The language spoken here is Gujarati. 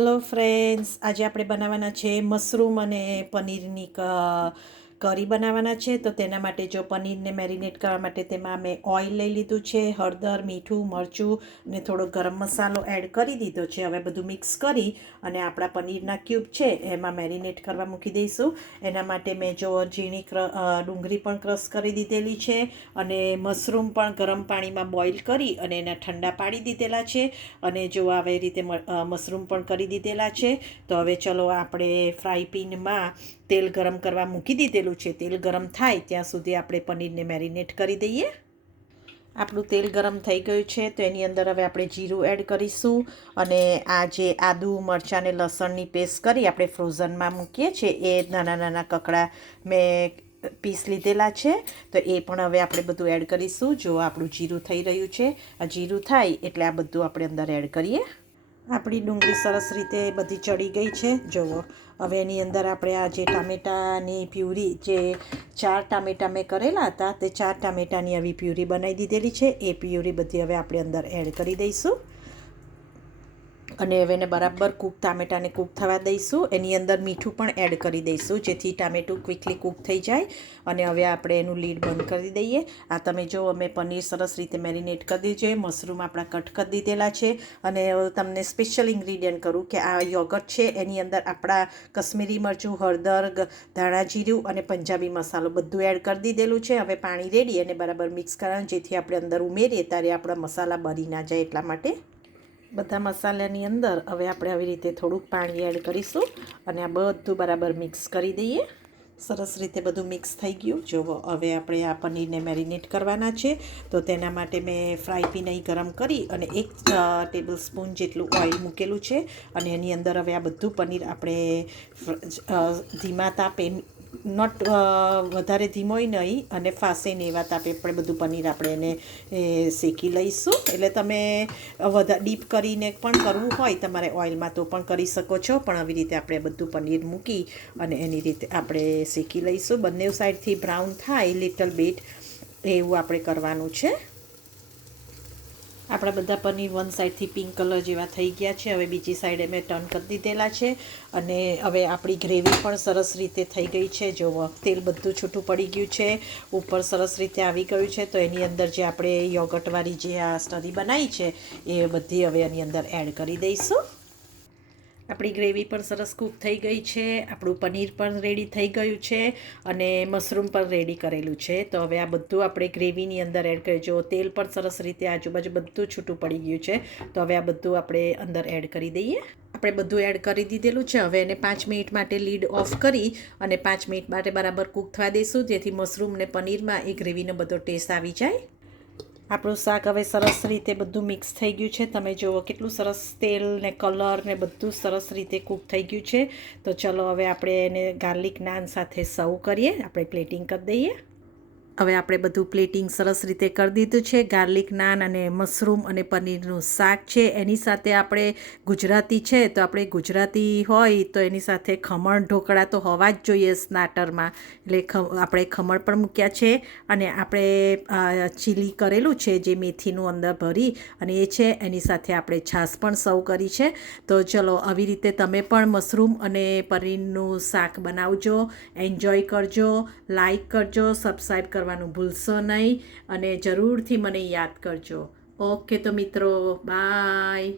હેલો ફ્રેન્ડ્સ, આજે આપણે બનાવવાના છે મશરૂમ અને પનીરની કરી બનાવવાના છે. તો તેના માટે જો પનીરને મેરિનેટ કરવા માટે તેમાં મેં ઓઇલ લઈ લીધું છે, હળદર, મીઠું, મરચું અને થોડો ગરમ મસાલો એડ કરી દીધો છે. હવે બધું મિક્સ કરી અને આપણા પનીરના ક્યુબ છે એમાં મેરિનેટ કરવા મૂકી દઈશું. એના માટે મેં જો ઝીણી ડુંગળી પણ ક્રશ કરી દીધેલી છે અને મશરૂમ પણ ગરમ પાણીમાં બોઇલ કરી અને એના ઠંડા પાડી દીધેલા છે. અને જો આવી રીતે મશરૂમ પણ કરી દીધેલા છે. તો હવે ચલો આપણે ફ્રાય પેનમાં તેલ ગરમ કરવા મૂકી દીધેલું છે. તેલ ગરમ થાય ત્યાં સુધી આપણે પનીરને મેરિનેટ કરી દઈએ. આપણું તેલ ગરમ થઈ ગયું છે તો એની અંદર હવે આપણે જીરું એડ કરીશું અને આ જે આદુ મરચાં અને લસણની પેસ્ટ કરી આપણે ફ્રોઝનમાં મૂકીએ છીએ એ નાના નાના કકડા મેં પીસ લીધેલા છે. તો એ પણ હવે આપણે બધું એડ કરીશું. જો આપણું જીરું થઈ રહ્યું છે, આ જીરું થાય એટલે આ બધું આપણે અંદર એડ કરીએ. આપણી ડુંગળી સરસ રીતે બધી ચડી ગઈ છે. જુઓ, હવે એની અંદર આપણે આ જે ટામેટાની પ્યુરી, જે 4 ટામેટા મેં કરેલા હતા તે 4 ટામેટાની આવી પ્યુરી બનાવી દીધેલી છે. એ પ્યુરી બધી હવે આપણે અંદર એડ કરી દઈશું અને હવે એને બરાબર ટામેટાને કૂક થવા દઈશું. એની અંદર મીઠું પણ એડ કરી દઈશું જેથી ટામેટું ક્વિકલી કૂક થઈ જાય. અને હવે આપણે એનું લીડ બંધ કરી દઈએ. આ તમે જો અમે પનીર સરસ રીતે મેરિનેટ કરી દીધું છે, મશરૂમ આપણા કટ કરી દીધેલા છે. અને તમને સ્પેશિયલ ઇન્ગ્રીડિયન્ટ કરું કે આ યોગર્ટ છે એની અંદર આપણા કશ્મીરી મરચું, હળદર, ધાણા જીરું અને પંજાબી મસાલો બધું એડ કરી દીધેલું છે. હવે પાણી રેડી અને બરાબર મિક્સ કરવાનું જેથી આપણે અંદર ઉમેરીએ ત્યારે આપણા મસાલા બળી ના જાય એટલા માટે. બધા મસાલાની અંદર હવે આપણે આવી રીતે થોડુંક પાણી એડ કરીશું અને આ બધું બરાબર મિક્સ કરી દઈએ. સરસ રીતે બધું મિક્સ થઈ ગયું. જુઓ, હવે આપણે આ પનીરને મેરિનેટ કરવાના છે. તો તેના માટે મેં ફ્રાય પેન અહીં ગરમ કરી અને 1 ટેબલ સ્પૂન જેટલું ઓઇલ મૂકેલું છે અને એની અંદર હવે આ બધું પનીર આપણે ધીમા તાપે, નોટ વધારે ધીમોય નહીં અને ફાસે ને એવા તાપે આપણે બધું પનીર આપણે એને શેકી લઈશું. એટલે તમે વધારે ડીપ કરીને પણ કરવું હોય તમારે ઓઇલમાં તો પણ કરી શકો છો, પણ આવી રીતે આપણે બધું પનીર મૂકી અને એની રીતે આપણે શેકી લઈશું. બંને સાઈડથી બ્રાઉન થાય લિટલ બીટ એવું આપણે કરવાનું છે. આપણા બધા પનીર વન સાઈડથી પિંક કલર જેવા થઈ ગયા છે. હવે બીજી સાઈડે મેં ટર્ન કરી દીધેલા છે અને હવે આપણી ગ્રેવી પણ સરસ રીતે થઈ ગઈ છે. જો તેલ બધું છૂટું પડી ગયું છે, ઉપર સરસ રીતે આવી ગયું છે. તો એની અંદર જે આપણે યોગર્ટવાળી જે આ સ્ટરી બનાવી છે એ બધી હવે એની અંદર એડ કરી દઈશું. આપણી ગ્રેવી પણ સરસ કૂક થઈ ગઈ છે, આપણું પનીર પણ રેડી થઈ ગયું છે અને મશરૂમ પણ રેડી કરેલું છે. તો હવે આ બધું આપણે ગ્રેવીની અંદર એડ કરી, જો તેલ પણ સરસ રીતે આજુબાજુ બધું છૂટું પડી ગયું છે. તો હવે આ બધું આપણે અંદર એડ કરી દઈએ. આપણે બધું એડ કરી દીધેલું છે. હવે એને 5 મિનિટ માટે લીડ ઓફ કરી અને 5 મિનિટ માટે બરાબર કૂક થવા દઈશું જેથી મશરૂમ ને પનીરમાં એ ગ્રેવીનો બધો ટેસ્ટ આવી જાય. આપણું શાક હવે સરસ રીતે બધું મિક્સ થઈ ગયું છે. તમે જુઓ કેટલું સરસ તેલ ને કલર ને બધું સરસ રીતે કૂક થઈ ગયું છે. તો ચલો હવે આપણે એને ગાર્લિક નાન સાથે સર્વ કરીએ. આપણે પ્લેટિંગ કરી દઈએ. હવે આપણે બધું પ્લેટિંગ સરસ રીતે કરી દીધું છે. ગાર્લિક નાન અને મશરૂમ અને પનીરનું શાક છે. એની સાથે આપણે ગુજરાતી છે તો આપણે ગુજરાતી હોય તો એની સાથે ખમણ ઢોકળા તો હોવા જ જોઈએ સ્ટાર્ટરમાં. એટલે આપણે ખમણ પણ મૂક્યા છે અને આપણે ચીલી કરેલું છે જે મેથીનું અંદર ભરી અને એ છે. એની સાથે આપણે છાશ પણ સર્વ કરી છે. તો ચલો આવી રીતે તમે પણ મશરૂમ અને પનીરનું શાક બનાવજો, એન્જોય કરજો, લાઈક કરજો, સબસ્ક્રાઈબ કરવાનું ભૂલશો નહીં અને જરૂરથી મને યાદ કરજો. ઓકે તો મિત્રો, બાય.